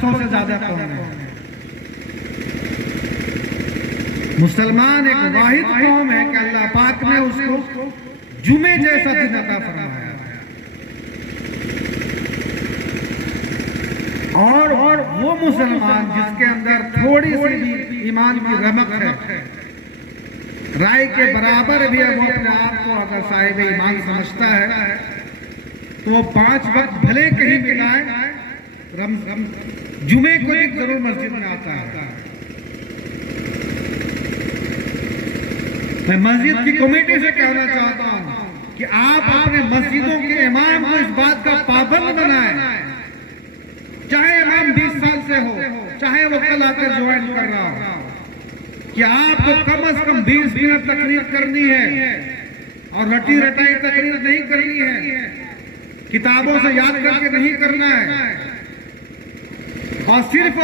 500 से ज्यादा कौम है। मुसलमान एक वाहिद कौम है कि अल्लाह पाक ने उसको जुमे जैसा दिन अता फरमाया और वो मुसलमान जिसके अंदर थोड़ी सी भी ईमान की रमक है, राय के बराबर भी वो अपने आप को अगर साहिब ईमान समझता है तो 5 वक्त भले कहीं मिलाए, जुमे को एक जरूर मस्जिद में आता है। मैं मस्जिद की कमेटी से कहना चाहता हूं कि आप अपने मस्जिदों के इमाम को इस बात का पाबंद बनाएं, चाहे इमाम 20 साल से हो, चाहे वो कल आकर ज्वाइन कर रहा हो, कि आपको कम से कम 20 मिनट तकरीर करनी है और रटी रटाई तकरीर नहीं करनी है, किताबों से याद करके नहीं करना है और सिर्फ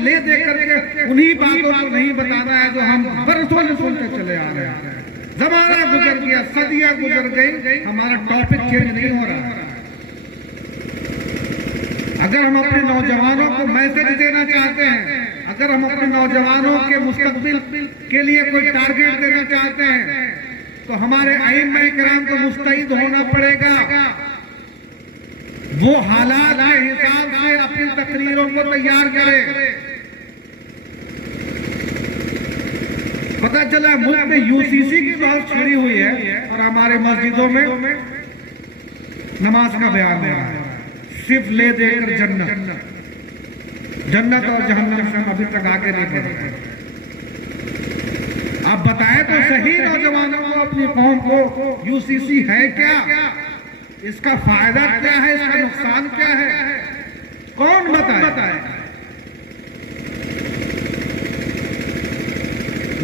ले दे करके उन्हीं बातों को नहीं बताना है जो हम बरसों से सुनते चले आ रहे हैं। जमाना गुजर गया, सदियां गुजर गई, हमारा टॉपिक चेंज नहीं हो रहा है। अगर हम अपने नौजवानों को मैसेज देना चाहते हैं, अगर हम अपने नौजवानों के मुस्तकबिल के लिए कोई टारगेट देना चाहते हैं, तो हमारे आइम्मा किराम को मुस्तैद होना पड़ेगा, वो हालात के हिसाब से अपनी तकरीरों को तैयार करें। पता चला मुल्क में यूसीसी की बहुत छिड़ी हुई है और हमारे मस्जिदों में नमाज का बयान है, सिर्फ ले देकर जन्नत और जहन्नम से हम अभी तक आगे नहीं बढ़े। आप बताएं तो सही नौजवानों को, अपनी कौम को, यूसीसी है क्या, इसका फायदा क्या है, इसका नुकसान क्या है, कौन बताए?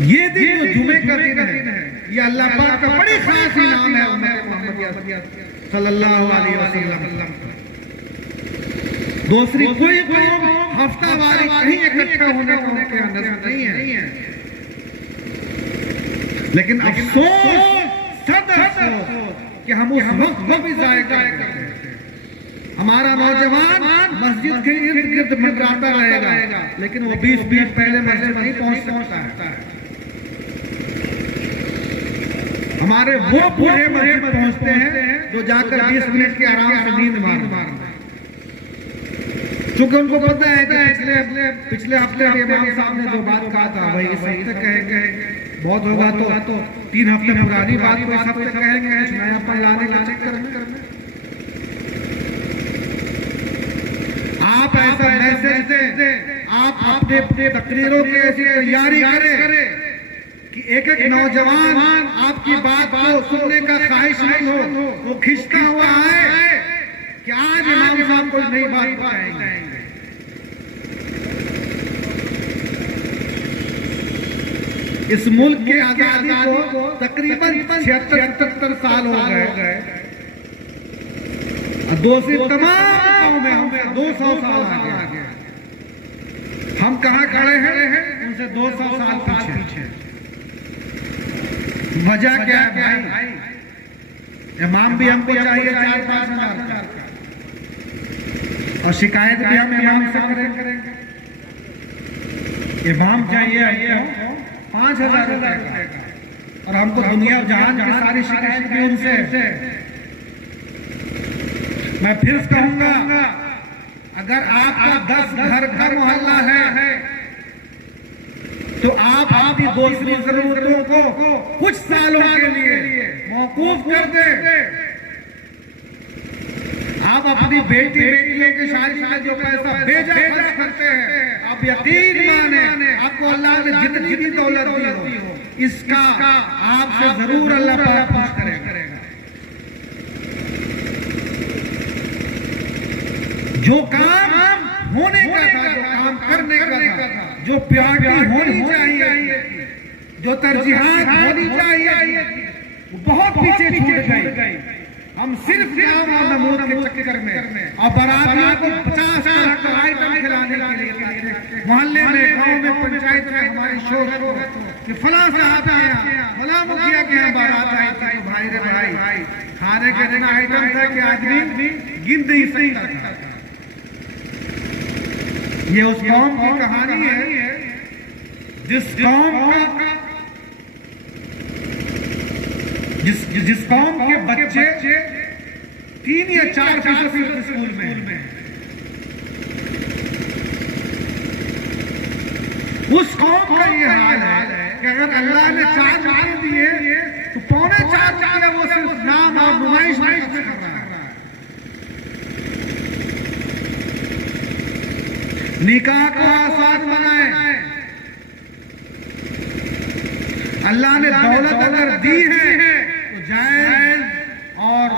ये दिन जो जुमे का दिन है, ये अल्लाह पाक का बड़ी खास इनाम है उम्मत मोहम्मदिया सल्लल्लाहु अलैहि वसल्लम। दूसरी कोई कौम हफ्तावारी कहीं इकट्ठा होने का नजर नहीं है। लेकिन अफसोस, सद अफसोस कि हम उस वक्त को भी जाया करते हैं। हमारा नौजवान मस्जिद के इर्द गिर्द मंडराता रहेगा, लेकिन वो 20 मिनट पहले मस्जिद नहीं पहुंच सकता है। हमारे वो बूढ़े मस्जिद पहुंचते हैं जो जाकर 20 मिनट के आराम से नींद मारते हैं, क्योंकि उनको पता है कि पिछले हफ्ते इमाम साहब ने जो बात कहा था वही इस हफ्ते कहेंगे, बहुत होगा तो 3 हफ्ते पुरानी बात को इस हफ्ते कहेंगे, कुछ नयापन लाने का चक्कर में। आप ऐसा मैसेज दें, आप अपने तकरीरों की ऐसी तैयारी करें कि एक नौजवान आपकी बात को सुनने का ख्वाहिशमंद हो, वो खिंचता हुआ आए कि आज इमाम साहब कोई नई बात बताएंगे। इस मुल्क के आजादी को तकरीबन 76-77 साल हो गए, दूसरी तमाम में हमें 200 साल आगे। हम कहाँ खड़े हैं? उनसे 200 साल पीछे। वजह क्या है भाई? इमाम भी हमको चाहिए 4-5 हजार का, और शिकायत भी हम इमाम से करेंगे। इमाम चाहिए 5,000 रुपए का, और हमको दुनिया जहान की सारी शिकायत भी उनसे। मैं फिर कहूंगा, अगर आपका 10 घर मोहल्ला है तो आप आपकी दूसरी जरूरतों को कुछ सालों के लिए मौकूफ कर दें। आप अपनी बेटियों की शादी में जो पैसा बेजा खर्च करते हैं, आप यकीन माने आपको अल्लाह ने जितनी भी दौलत दी हो, इसका आपसे जरूर अल्लाह पाक पूछ करेगा। जो काम होने का था, जो काम करने का था, जो प्रायोरिटी होनी चाहिए, जो तरजीहात होनी चाहिए, वो बहुत पीछे छूट गई। हम सिर्फ नाम और नमूद के चक्कर में और बारातियों को 50 तरह का आइटम खिलाने के लिए मोहल्ले में, गांव में, पंचायत में हमारी शोहरत कि फलां साहब के यहाँ, फलां मुखिया के यहाँ बारात आई थी, तो भाई रे भाई खाने का इतना आइटम था कि आदमी गिन नहीं सकता था। ये उस कौम की कहानी है जिस कौम के बच्चे 3 या 4% स्कूल में, उस कौम का ये हाल है कि अगर अल्लाह ने 4 मौके दिए तो 4.25 वो सिर्फ नाम और नुमाइश कर रहा है। निकाह को आसान बनाए। अल्लाह ने दौलत अगर दी है तो जायज और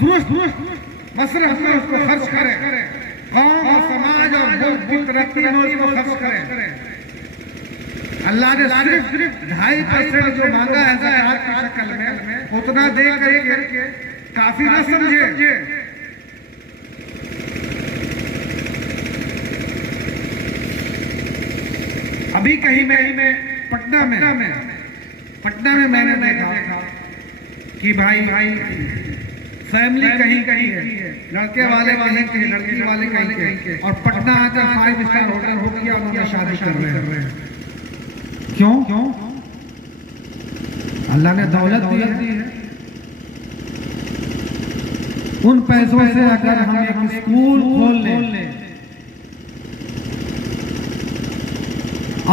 दुरुस्त मसरफ में उसको खर्च करें, कौम और समाज और मुल्क की तरक्की में उसको खर्च करें। अल्लाह ने सिर्फ 2.5% जो मांगा है ज़कात की शक्ल में, उतना दे करके काफी न समझे। अभी कहीं मैं पटना में मैंने देखा कि भाई फैमिली कहीं है, लड़के वाले कहीं के, लड़की वाले कहीं के, और पटना आकर 5 स्टार होटल हो गया, उन्होंने शादी कर रहे हैं। क्यों? अल्लाह ने दौलत दी है। उन पैसों से अगर हम एक स्कूल खोल लें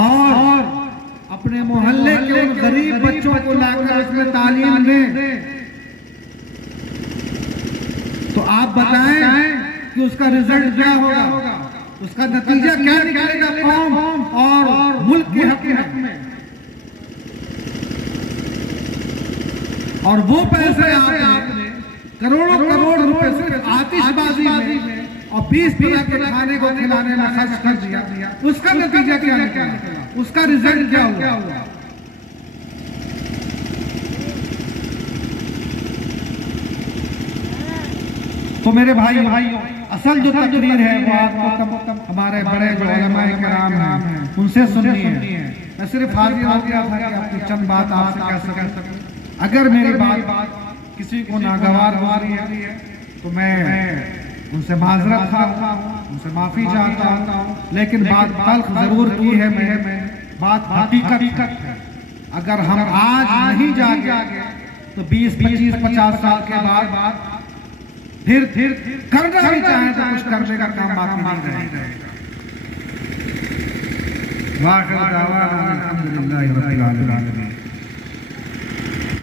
और अपने मोहल्ले के उन गरीब बच्चों को लाकर उसमें तालीम दें, तो आप बताएं कि उसका रिजल्ट क्या होगा, उसका नतीजा क्या निकलेगा कौम और मुल्क के हक में। और वो पैसे आपने करोड़ों रुपए सिर्फ आतिशबाजी में और 20 तरह के खाने को खिलाने में खर्च कर दिया, उसका नतीजा क्या निकला, उसका रिजल्ट क्या हुआ। तो मेरे भाई असल जो तकरीर है वो आपको हमारे बड़े जो उलमाए किराम हैं उनसे सुननी है। मैं सिर्फ हाजिर हो गया था कि आपकी चंद बात आपसे कह सकूं। अगर मेरी बात किसी को नागवार हो रही है तो मैं उनसे माजरत खाता हूँ, उनसे माफी चाहता हूँ, लेकिन बात तल्ख जरूर की है। मैं बात हकीकत है। अगर हम आज नहीं जागे तो 20, 25, 50 साल के बाद फिर करना भी चाहे तो कुछ करने का काम बाकी नहीं रहेगा। वाह, अल्हम्दुलिल्लाह रब्बिल आलमीन।